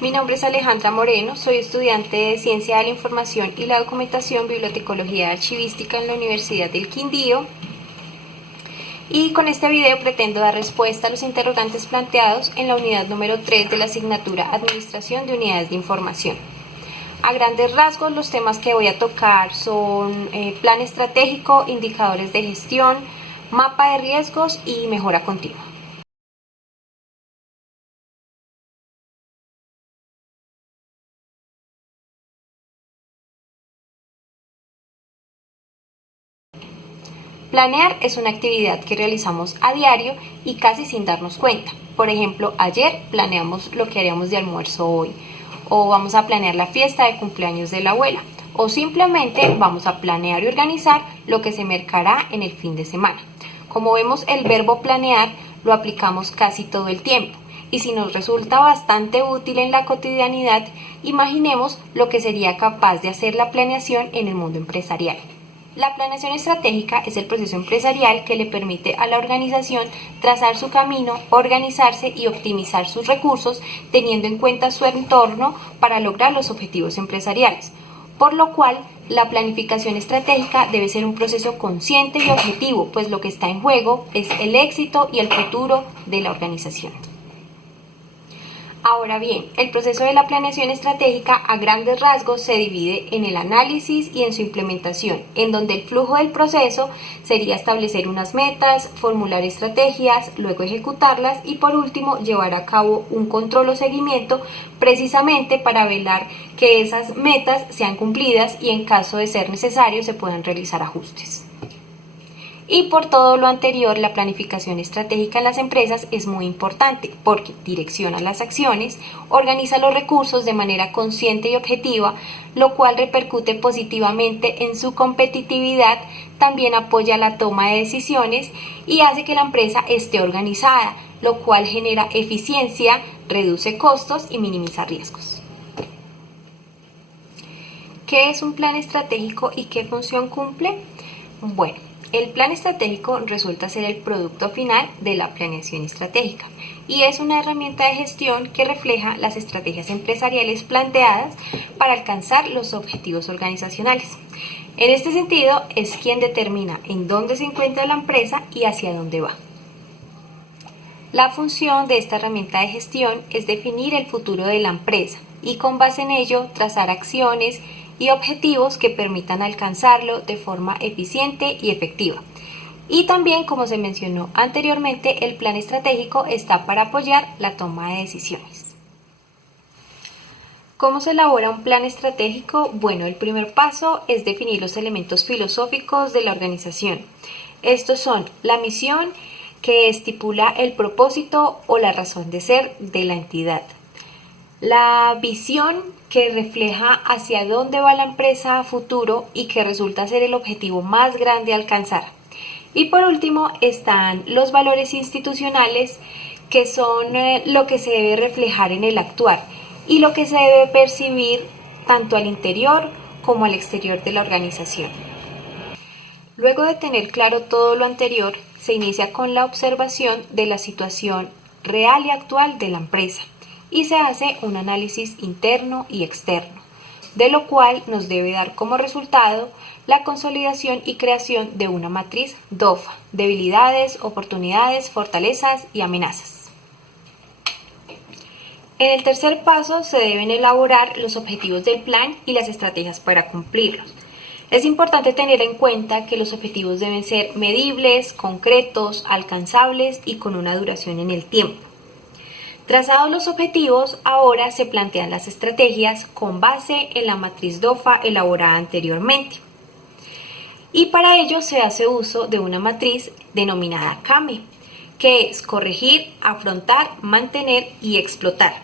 Mi nombre es Alejandra Moreno, soy estudiante de Ciencia de la Información y la Documentación, Bibliotecología y Archivística en la Universidad del Quindío. Y con este video pretendo dar respuesta a los interrogantes planteados en la unidad número 3 de la asignatura Administración de Unidades de Información. A grandes rasgos, los temas que voy a tocar son plan estratégico, indicadores de gestión, mapa de riesgos y mejora continua. Planear es una actividad que realizamos a diario y casi sin darnos cuenta. Por ejemplo, ayer planeamos lo que haríamos de almuerzo hoy, o vamos a planear la fiesta de cumpleaños de la abuela, o simplemente vamos a planear y organizar lo que se mercará en el fin de semana. Como vemos, el verbo planear lo aplicamos casi todo el tiempo, y si nos resulta bastante útil en la cotidianidad, imaginemos lo que sería capaz de hacer la planeación en el mundo empresarial. La planeación estratégica es el proceso empresarial que le permite a la organización trazar su camino, organizarse y optimizar sus recursos teniendo en cuenta su entorno para lograr los objetivos empresariales, por lo cual la planificación estratégica debe ser un proceso consciente y objetivo, pues lo que está en juego es el éxito y el futuro de la organización. Ahora bien, el proceso de la planeación estratégica a grandes rasgos se divide en el análisis y en su implementación, en donde el flujo del proceso sería establecer unas metas, formular estrategias, luego ejecutarlas y por último llevar a cabo un control o seguimiento precisamente para velar que esas metas sean cumplidas y en caso de ser necesario se puedan realizar ajustes. Y por todo lo anterior, la planificación estratégica en las empresas es muy importante porque direcciona las acciones, organiza los recursos de manera consciente y objetiva, lo cual repercute positivamente en su competitividad, también apoya la toma de decisiones y hace que la empresa esté organizada, lo cual genera eficiencia, reduce costos y minimiza riesgos. ¿Qué es un plan estratégico y qué función cumple? Bueno, el plan estratégico resulta ser el producto final de la planeación estratégica y es una herramienta de gestión que refleja las estrategias empresariales planteadas para alcanzar los objetivos organizacionales. En este sentido, es quien determina en dónde se encuentra la empresa y hacia dónde va. La función de esta herramienta de gestión es definir el futuro de la empresa y con base en ello trazar acciones y objetivos que permitan alcanzarlo de forma eficiente y efectiva. Y también, como se mencionó anteriormente, el plan estratégico está para apoyar la toma de decisiones. ¿Cómo se elabora un plan estratégico? Bueno, el primer paso es definir los elementos filosóficos de la organización. Estos son la misión, que estipula el propósito o la razón de ser de la entidad. La visión, que refleja hacia dónde va la empresa a futuro y que resulta ser el objetivo más grande a alcanzar. Y por último están los valores institucionales, que son lo que se debe reflejar en el actuar y lo que se debe percibir tanto al interior como al exterior de la organización. Luego de tener claro todo lo anterior, se inicia con la observación de la situación real y actual de la empresa y se hace un análisis interno y externo, de lo cual nos debe dar como resultado la consolidación y creación de una matriz DOFA, debilidades, oportunidades, fortalezas y amenazas. En el tercer paso se deben elaborar los objetivos del plan y las estrategias para cumplirlos. Es importante tener en cuenta que los objetivos deben ser medibles, concretos, alcanzables y con una duración en el tiempo. Trazados los objetivos, ahora se plantean las estrategias con base en la matriz DOFA elaborada anteriormente. Y para ello se hace uso de una matriz denominada CAME, que es corregir, afrontar, mantener y explotar.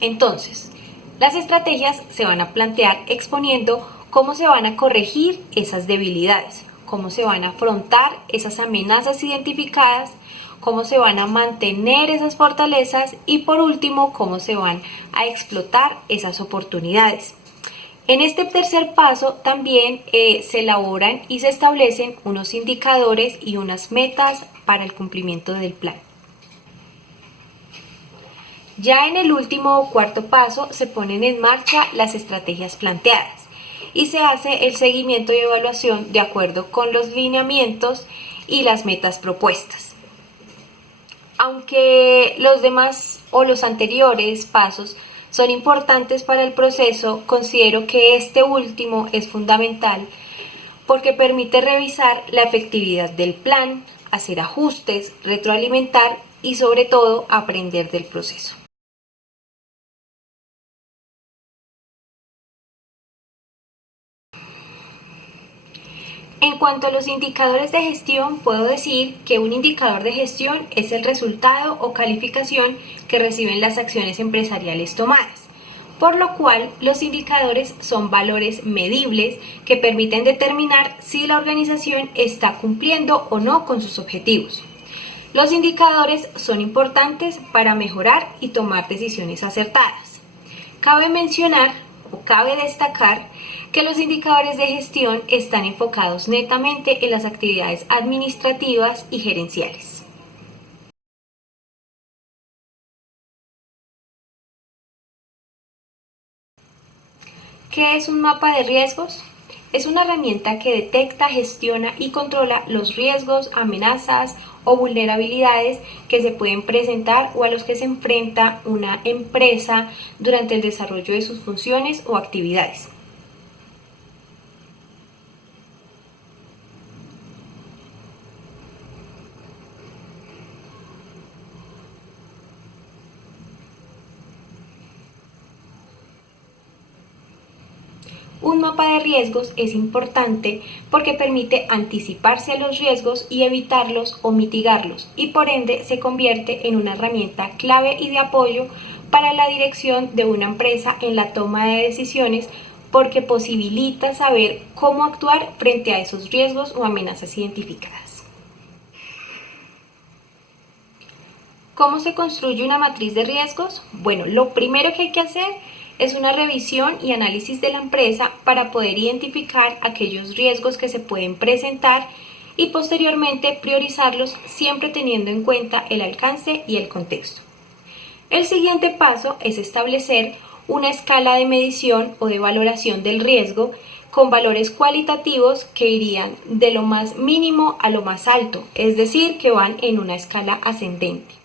Entonces, las estrategias se van a plantear exponiendo cómo se van a corregir esas debilidades, cómo se van a afrontar esas amenazas identificadas, cómo se van a mantener esas fortalezas y por último, cómo se van a explotar esas oportunidades. En este tercer paso también se elaboran y se establecen unos indicadores y unas metas para el cumplimiento del plan. Ya en el último o cuarto paso se ponen en marcha las estrategias planteadas y se hace el seguimiento y evaluación de acuerdo con los lineamientos y las metas propuestas. Aunque los demás o los anteriores pasos son importantes para el proceso, considero que este último es fundamental porque permite revisar la efectividad del plan, hacer ajustes, retroalimentar y sobre todo aprender del proceso. En cuanto a los indicadores de gestión, puedo decir que un indicador de gestión es el resultado o calificación que reciben las acciones empresariales tomadas, por lo cual los indicadores son valores medibles que permiten determinar si la organización está cumpliendo o no con sus objetivos. Los indicadores son importantes para mejorar y tomar decisiones acertadas. Cabe mencionar o cabe destacar que los indicadores de gestión están enfocados netamente en las actividades administrativas y gerenciales. ¿Qué es un mapa de riesgos? Es una herramienta que detecta, gestiona y controla los riesgos, amenazas o vulnerabilidades que se pueden presentar o a los que se enfrenta una empresa durante el desarrollo de sus funciones o actividades. Un mapa de riesgos es importante porque permite anticiparse a los riesgos y evitarlos o mitigarlos y por ende se convierte en una herramienta clave y de apoyo para la dirección de una empresa en la toma de decisiones porque posibilita saber cómo actuar frente a esos riesgos o amenazas identificadas. ¿Cómo se construye una matriz de riesgos? Bueno, lo primero que hay que hacer es una revisión y análisis de la empresa para poder identificar aquellos riesgos que se pueden presentar y posteriormente priorizarlos siempre teniendo en cuenta el alcance y el contexto. El siguiente paso es establecer una escala de medición o de valoración del riesgo con valores cualitativos que irían de lo más mínimo a lo más alto, es decir, que van en una escala ascendente.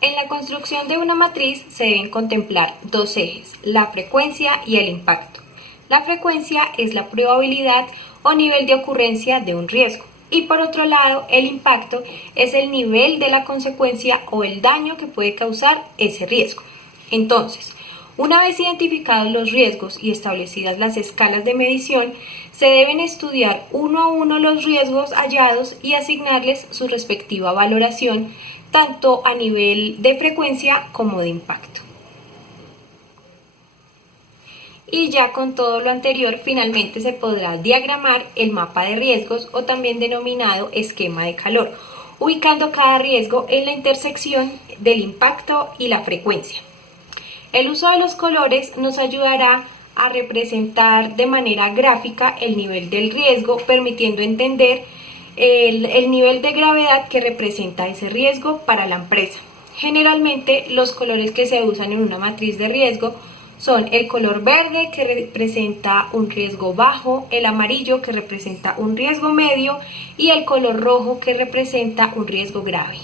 En la construcción de una matriz se deben contemplar dos ejes, la frecuencia y el impacto. La frecuencia es la probabilidad o nivel de ocurrencia de un riesgo y por otro lado el impacto es el nivel de la consecuencia o el daño que puede causar ese riesgo. Entonces, una vez identificados los riesgos y establecidas las escalas de medición, se deben estudiar uno a uno los riesgos hallados y asignarles su respectiva valoración, tanto a nivel de frecuencia como de impacto. Y ya con todo lo anterior, finalmente se podrá diagramar el mapa de riesgos o también denominado esquema de calor, ubicando cada riesgo en la intersección del impacto y la frecuencia. El uso de los colores nos ayudará a representar de manera gráfica el nivel del riesgo, permitiendo entender el nivel de gravedad que representa ese riesgo para la empresa. Generalmente los colores que se usan en una matriz de riesgo son el color verde que representa un riesgo bajo, el amarillo que representa un riesgo medio y el color rojo que representa un riesgo grave.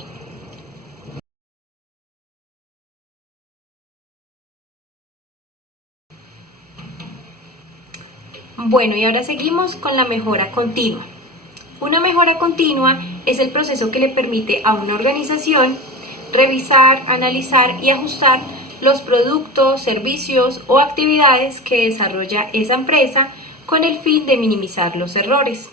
Bueno, y ahora seguimos con la mejora continua. Una mejora continua es el proceso que le permite a una organización revisar, analizar y ajustar los productos, servicios o actividades que desarrolla esa empresa con el fin de minimizar los errores.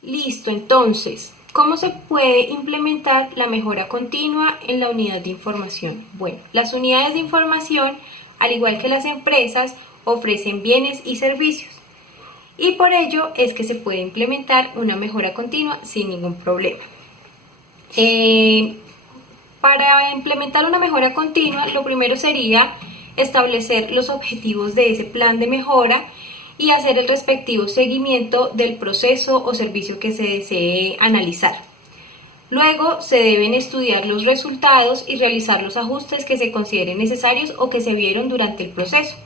Listo, entonces, ¿cómo se puede implementar la mejora continua en la unidad de información? Bueno, las unidades de información, al igual que las empresas, ofrecen bienes y servicios y por ello es que se puede implementar una mejora continua sin ningún problema. Para implementar una mejora continua, lo primero sería establecer los objetivos de ese plan de mejora y hacer el respectivo seguimiento del proceso o servicio que se desee analizar. Luego se deben estudiar los resultados y realizar los ajustes que se consideren necesarios o que se vieron durante el proceso.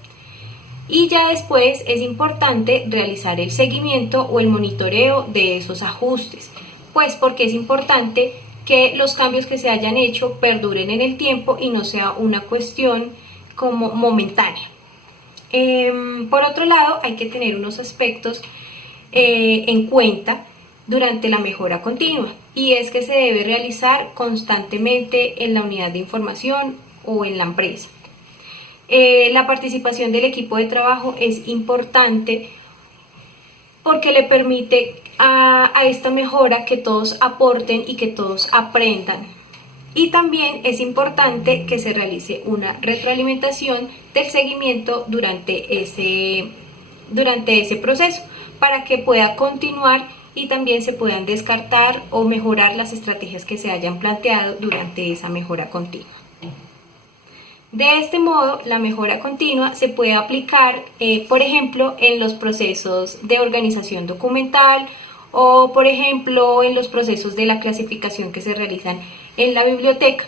Y ya después es importante realizar el seguimiento o el monitoreo de esos ajustes, pues porque es importante que los cambios que se hayan hecho perduren en el tiempo y no sea una cuestión como momentánea. Por otro lado, hay que tener unos aspectos en cuenta durante la mejora continua, y es que se debe realizar constantemente en la unidad de información o en la empresa. La participación del equipo de trabajo es importante porque le permite a esta mejora que todos aporten y que todos aprendan. Y también es importante que se realice una retroalimentación del seguimiento durante ese proceso para que pueda continuar y también se puedan descartar o mejorar las estrategias que se hayan planteado durante esa mejora continua. De este modo, la mejora continua se puede aplicar, por ejemplo, en los procesos de organización documental o, por ejemplo, en los procesos de la clasificación que se realizan en la biblioteca.